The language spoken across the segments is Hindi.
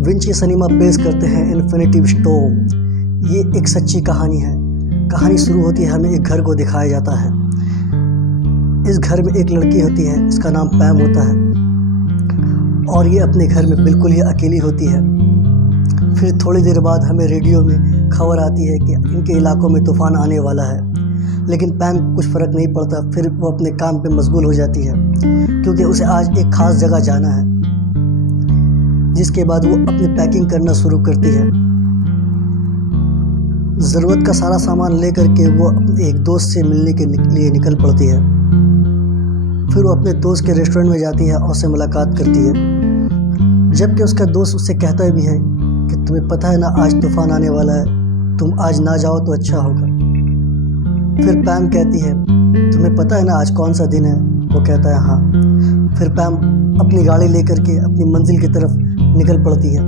विंची सिनेमा पेश करते हैं इन्फिनिटी स्टॉर्म। ये एक सच्ची कहानी है। कहानी शुरू होती है, हमें एक घर को दिखाया जाता है। इस घर में एक लड़की होती है, इसका नाम पैम होता है और ये अपने घर में बिल्कुल ही अकेली होती है। फिर थोड़ी देर बाद हमें रेडियो में खबर आती है कि इनके इलाकों में तूफ़ान आने वाला है, लेकिन पैम को कुछ फ़र्क नहीं पड़ता। फिर वो अपने काम पे मशगूल हो जाती है क्योंकि उसे आज एक ख़ास जगह जाना है। जिसके बाद वो अपनी पैकिंग करना शुरू करती है। ज़रूरत का सारा सामान लेकर के वो अपने एक दोस्त से मिलने के लिए निकल पड़ती है। फिर वो अपने दोस्त के रेस्टोरेंट में जाती है और उससे मुलाकात करती है, जबकि उसका दोस्त उससे कहता भी है कि तुम्हें पता है ना, आज तूफ़ान आने वाला है, तुम आज ना जाओ तो अच्छा होगा। फिर पैम कहती है, तुम्हें पता है ना आज कौन सा दिन है? वो कहता है हाँ। फिर पैम अपनी गाड़ी लेकर के अपनी मंजिल की तरफ निकल पड़ती है।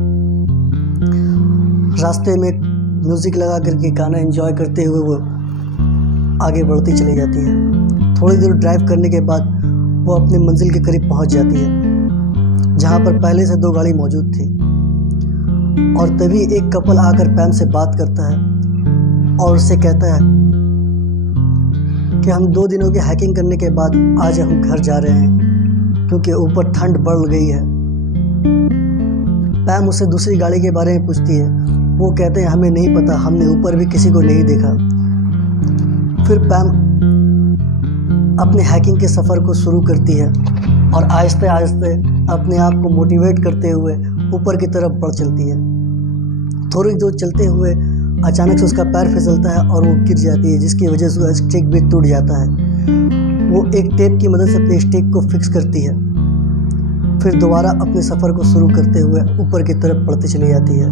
रास्ते में म्यूज़िक लगा करके गाना एंजॉय करते हुए वो आगे बढ़ती चली जाती है। थोड़ी देर ड्राइव करने के बाद वो अपनी मंजिल के करीब पहुंच जाती है, जहां पर पहले से 2 गाड़ी मौजूद थी। और तभी एक कपल आकर पैम से बात करता है और उससे कहता है कि हम 2 दिनों की हाइकिंग करने के बाद आज हम घर जा रहे हैं क्योंकि ऊपर ठंड बढ़ गई है। पैम उससे दूसरी गाड़ी के बारे में पूछती है। वो कहते हैं हमें नहीं पता, हमने ऊपर भी किसी को नहीं देखा। फिर पैम अपने हाइकिंग के सफ़र को शुरू करती है और आहिस्ते आहिस्ते अपने आप को मोटिवेट करते हुए ऊपर की तरफ बढ़ चलती है। थोड़ी दूर चलते हुए अचानक से उसका पैर फिसलता है और वो गिर जाती है, जिसकी वजह से उसका स्टिक भी टूट जाता है। वो एक टेप की मदद से अपने स्टिक को फिक्स करती है। फिर दोबारा अपने सफ़र को शुरू करते हुए ऊपर की तरफ बढ़ती चली जाती है।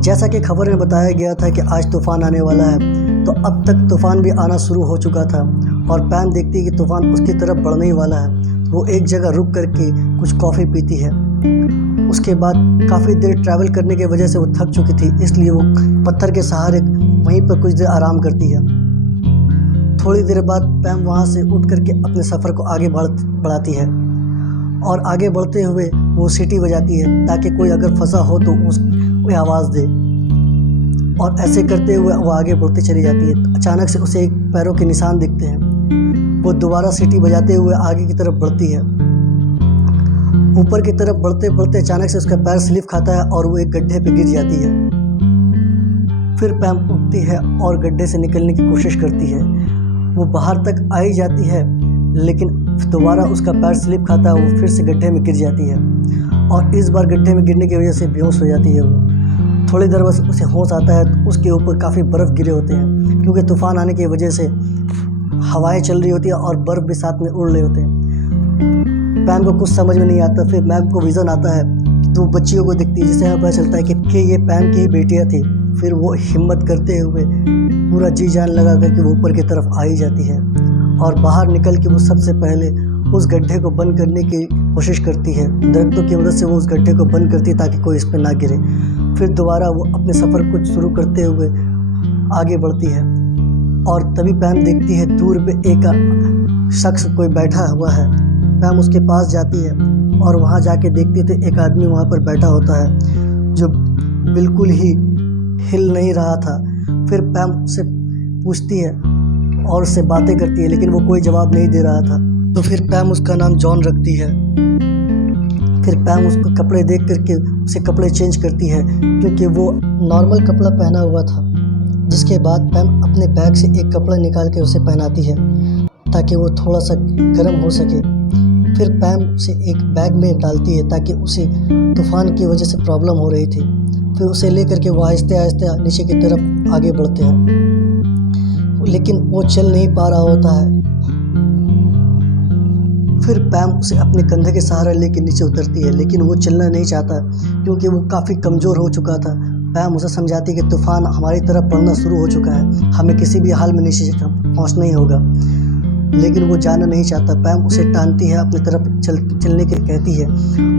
जैसा कि खबर में बताया गया था कि आज तूफ़ान आने वाला है, तो अब तक तूफ़ान भी आना शुरू हो चुका था और पैम देखती है कि तूफ़ान उसकी तरफ बढ़ने ही वाला है। वो एक जगह रुक करके कुछ कॉफ़ी पीती है। उसके बाद काफ़ी देर ट्रैवल करने की वजह से वो थक चुकी थी, इसलिए वो पत्थर के सहारे वहीं पर कुछ देर आराम करती है। थोड़ी देर बाद पैम वहाँ से उठ करके अपने सफ़र को आगे बढ़ाती है और आगे बढ़ते हुए वो सीटी बजाती है ताकि कोई अगर फंसा हो तो वो आवाज़ दे। और ऐसे करते हुए वो आगे बढ़ती चली जाती है। अचानक से उसे एक पैरों के निशान दिखते हैं। वो दोबारा सीटी बजाते हुए आगे की तरफ बढ़ती है। ऊपर की तरफ बढ़ते बढ़ते अचानक से उसका पैर स्लिप खाता है और वो एक गड्ढे पे गिर जाती है। फिर पैम उठती है और गड्ढे से निकलने की कोशिश करती है। वो बाहर तक आई जाती है, लेकिन दोबारा उसका पैर स्लिप खाता है। वो फिर से गड्ढे में गिर जाती है और इस बार गड्ढे में गिरने की वजह से बेहोश हो जाती है। वो थोड़ी देर बस उसे होश आता है तो उसके ऊपर काफ़ी बर्फ़ गिरे होते हैं, क्योंकि तूफ़ान आने की वजह से हवाएं चल रही होती है और बर्फ़ भी साथ में उड़ रहे होते हैं। पैम को कुछ समझ में नहीं आता। फिर मैम को विज़न आता है तो बच्चियों को दिखती है, जिससे हमें पता चलता है कि ये पैम की ही बेटियाँ थी। फिर वो हिम्मत करते हुए पूरा जी जान लगा करके वो ऊपर की तरफ आ ही जाती है और बाहर निकल के वो सबसे पहले उस गड्ढे को बंद करने की कोशिश करती है। दरख्तों की मदद से वो उस गड्ढे को बंद करती है ताकि कोई इस पर ना गिरे। फिर दोबारा वो अपने सफ़र को शुरू करते हुए आगे बढ़ती है और तभी पैम देखती है दूर पे एक शख्स कोई बैठा हुआ है। पैम उसके पास जाती है और वहाँ जाके देखती है तो एक आदमी वहाँ पर बैठा होता है जो बिल्कुल ही हिल नहीं रहा था। फिर पैम उससे पूछती है और उससे बातें करती है, लेकिन वो कोई जवाब नहीं दे रहा था। तो फिर पैम उसका नाम जॉन रखती है। फिर पैम उसको कपड़े देख करके उसे कपड़े चेंज करती है, क्योंकि वो नॉर्मल कपड़ा पहना हुआ था। जिसके बाद पैम अपने बैग से एक कपड़ा निकाल के उसे पहनाती है ताकि वो थोड़ा सा गर्म हो सके। फिर पैम उसे एक बैग में डालती है ताकि उसे तूफ़ान की वजह से प्रॉब्लम हो रही थी। फिर उसे लेकर के वो आहिस्ते आहिस्ते नीचे की तरफ आगे बढ़ते हैं, लेकिन वो चल नहीं पा रहा होता है। फिर पैम उसे अपने कंधे के सहारा लेकर नीचे उतरती है, लेकिन वो चलना नहीं चाहता क्योंकि वो काफ़ी कमज़ोर हो चुका था। पैम उसे समझाती है कि तूफ़ान हमारी तरफ बढ़ना शुरू हो चुका है, हमें किसी भी हाल में नीचे पहुंचना ही होगा, लेकिन वो जाना नहीं चाहता। पैम उसे टानती है, अपनी तरफ चलने के कहती है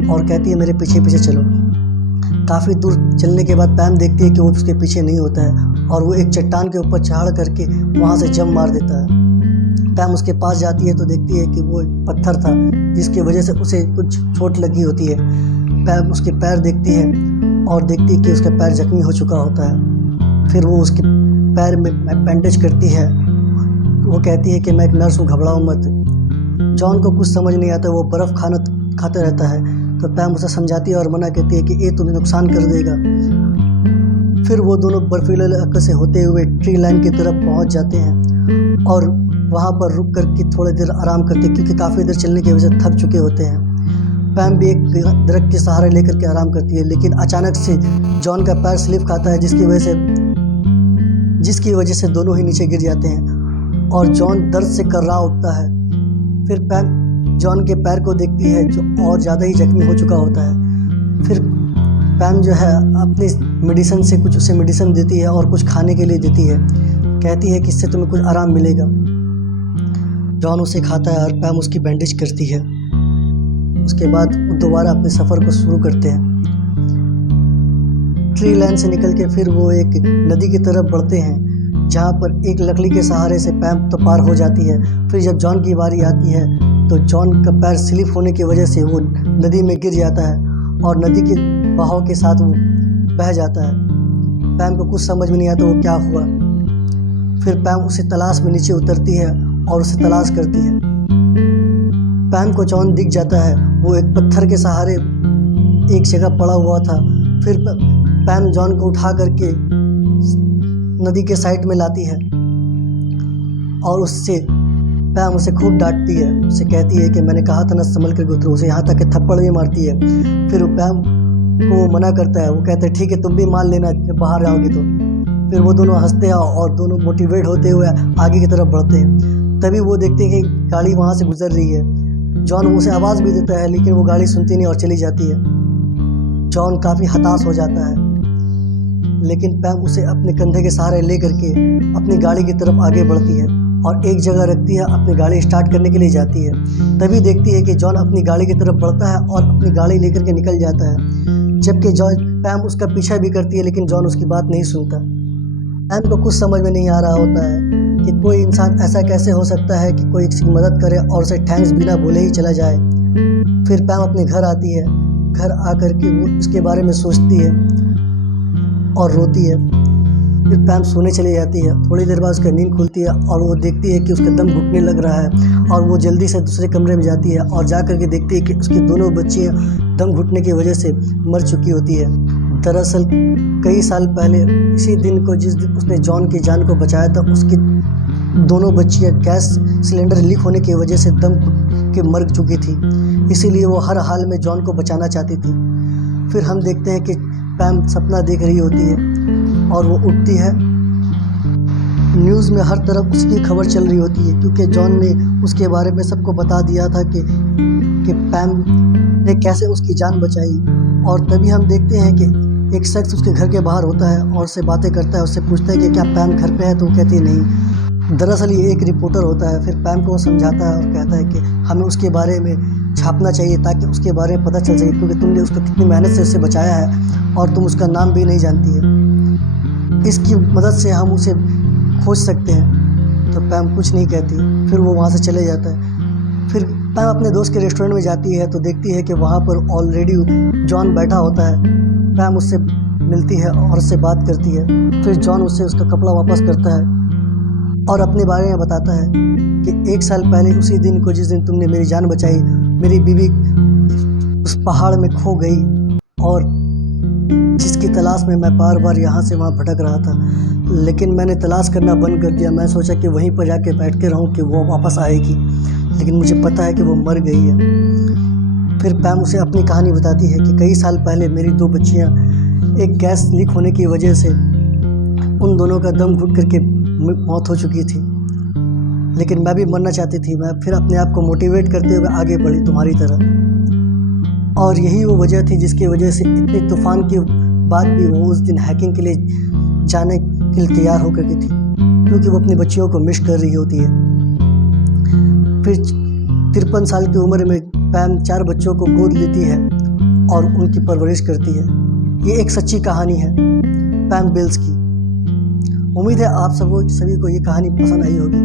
और कहती है मेरे पीछे पीछे चलो। काफ़ी दूर चलने के बाद पैम देखती है कि वो उसके पीछे नहीं होता है और वो एक चट्टान के ऊपर चढ़ करके वहाँ से जंप मार देता है। पैम उसके पास जाती है तो देखती है कि वो एक पत्थर था जिसकी वजह से उसे कुछ चोट लगी होती है। पैम उसके पैर देखती है और देखती है कि उसका पैर जख्मी हो चुका होता है। फिर वो उसके पैर में बैंडेज करती है। वो कहती है कि मैं एक नर्स हूँ, घबराओ मत। जॉन को कुछ समझ नहीं आता, वो बर्फ़ खाता रहता है। तो पैम उसे समझाती है और मना करती है कि ये तुम्हें नुकसान कर देगा। फिर वो दोनों बर्फीले इलाके से होते हुए ट्री लाइन की तरफ पहुंच जाते हैं और वहां पर रुक कर के थोड़ी देर आराम करते हैं, क्योंकि काफ़ी देर चलने की वजह से थक चुके होते हैं। पैम भी एक दरख्त के सहारे लेकर के आराम करती है, लेकिन अचानक से जॉन का पैर स्लिप खाता है, जिसकी वजह से दोनों ही नीचे गिर जाते हैं और जॉन दर्द से कर्रा उठता है। फिर पैम जॉन के पैर को देखती है जो और ज़्यादा ही जख्मी हो चुका होता है। फिर पैम जो है अपनी मेडिसिन से कुछ उसे मेडिसिन देती है और कुछ खाने के लिए देती है। कहती है कि इससे तुम्हें कुछ आराम मिलेगा। जॉन उसे खाता है और पैम उसकी बैंडेज करती है। उसके बाद वो दोबारा अपने सफ़र को शुरू करते हैं। ट्री लाइन से निकल के फिर वो एक नदी की तरफ बढ़ते हैं, जहाँ पर एक लकड़ी के सहारे से पैम तो पार हो जाती है। फिर जब जॉन की बारी आती है तो जॉन का पैर स्लिप होने की वजह से वो नदी में गिर जाता है और नदी के बहाव के साथ वो बह जाता है। पैम को कुछ समझ में नहीं आता वो क्या हुआ। फिर पैम उसे तलाश में नीचे उतरती है और उसे तलाश करती है। पैम को जॉन दिख जाता है, वो एक पत्थर के सहारे एक जगह पड़ा हुआ था। फिर पैम जॉन को उठा करके नदी के साइड में लाती है और पैम उसे खूब डांटती है। उसे कहती है कि मैंने कहा था ना संभल कर उतरो। उसे यहाँ तक कि थप्पड़ भी मारती है। फिर वो पैम को मना करता है। वो कहते हैं ठीक है तुम भी मान लेना जब बाहर आओगी तो। फिर वो दोनों हंसते हैं और दोनों मोटिवेट होते हुए आगे की तरफ बढ़ते हैं। तभी वो देखते हैं कि गाड़ी वहाँ से गुजर रही है। जॉन उसे आवाज़ भी देता है, लेकिन वो गाड़ी सुनती नहीं और चली जाती है। जॉन काफ़ी हताश हो जाता है, लेकिन पैम उसे अपने कंधे के सहारे ले करके अपनी गाड़ी की तरफ आगे बढ़ती है और एक जगह रखती है, अपनी गाड़ी स्टार्ट करने के लिए जाती है। तभी देखती है कि जॉन अपनी गाड़ी की तरफ बढ़ता है और अपनी गाड़ी लेकर के निकल जाता है, जबकि पैम उसका पीछा भी करती है, लेकिन जॉन उसकी बात नहीं सुनता। पैम को कुछ समझ में नहीं आ रहा होता है कि कोई इंसान ऐसा कैसे हो सकता है कि कोई किसी की मदद करे और उसे थैंक्स बिना बोले ही चला जाए। फिर पैम अपने घर आती है। घर आकर के वो उसके बारे में सोचती है और रोती है। फिर पैम सोने चली जाती है। थोड़ी देर बाद उसका नींद खुलती है और वो देखती है कि उसका दम घुटने लग रहा है और वो जल्दी से दूसरे कमरे में जाती है और जा कर के देखती है कि उसकी दोनों बच्चियाँ दम घुटने की वजह से मर चुकी होती है। दरअसल कई साल पहले इसी दिन को, जिस दिन उसने जॉन की जान को बचाया था, उसकी दोनों बच्चियाँ गैस सिलेंडर लीक होने की वजह से दम घुट के मर चुकी थी। इसीलिए वो हर हाल में जॉन को बचाना चाहती थी। फिर हम देखते हैं कि पैम सपना देख रही होती है और वो उठती है। न्यूज़ में हर तरफ उसकी खबर चल रही होती है, क्योंकि जॉन ने उसके बारे में सबको बता दिया था कि पैम ने कैसे उसकी जान बचाई। और तभी हम देखते हैं कि एक शख्स उसके घर के बाहर होता है और उससे बातें करता है। उससे पूछता है कि क्या पैम घर पे है, तो वो कहती है नहीं। दरअसल ये एक रिपोर्टर होता है। फिर पैम को वो समझाता है और कहता है कि हमें उसके बारे में छापना चाहिए ताकि उसके बारे में पता चल सके, क्योंकि तुमने उसको कितनी मेहनत से उसे बचाया है और तुम उसका नाम भी नहीं जानती है। इसकी मदद से हम उसे खोज सकते हैं। तो पैम कुछ नहीं कहती। फिर वो वहाँ से चले जाता है। फिर पैम अपने दोस्त के रेस्टोरेंट में जाती है तो देखती है कि वहाँ पर ऑलरेडी जॉन बैठा होता है। पैम उससे मिलती है और उससे बात करती है। फिर जॉन उससे उसका कपड़ा वापस करता है और अपने बारे में बताता है कि 1 साल पहले उसी दिन को, जिस दिन तुमने मेरी जान बचाई, मेरी बीवी उस पहाड़ में खो गई और जिसकी तलाश में मैं बार बार यहाँ से वहाँ भटक रहा था, लेकिन मैंने तलाश करना बंद कर दिया। मैं सोचा कि वहीं पर जाके बैठ के रहूँ कि वो वापस आएगी, लेकिन मुझे पता है कि वो मर गई है। फिर पैम उसे अपनी कहानी बताती है कि कई साल पहले मेरी 2 बच्चियाँ एक गैस लीक होने की वजह से उन दोनों का दम घुट करके मौत हो चुकी थी, लेकिन मैं भी मरना चाहती थी। मैं फिर अपने आप को मोटिवेट करते हुए आगे बढ़ी तुम्हारी तरह, और यही वो वजह थी जिसकी वजह से इतनी तूफान के बाद भी वो उस दिन हाइकिंग के लिए जाने के लिए तैयार होकर के थी, क्योंकि वो अपनी बच्चियों को मिस कर रही होती है। फिर 53 साल की उम्र में पैम 4 बच्चों को गोद लेती है और उनकी परवरिश करती है। ये एक सच्ची कहानी है पैम बेल्स की। उम्मीद है आप सभी को ये कहानी पसंद आई होगी।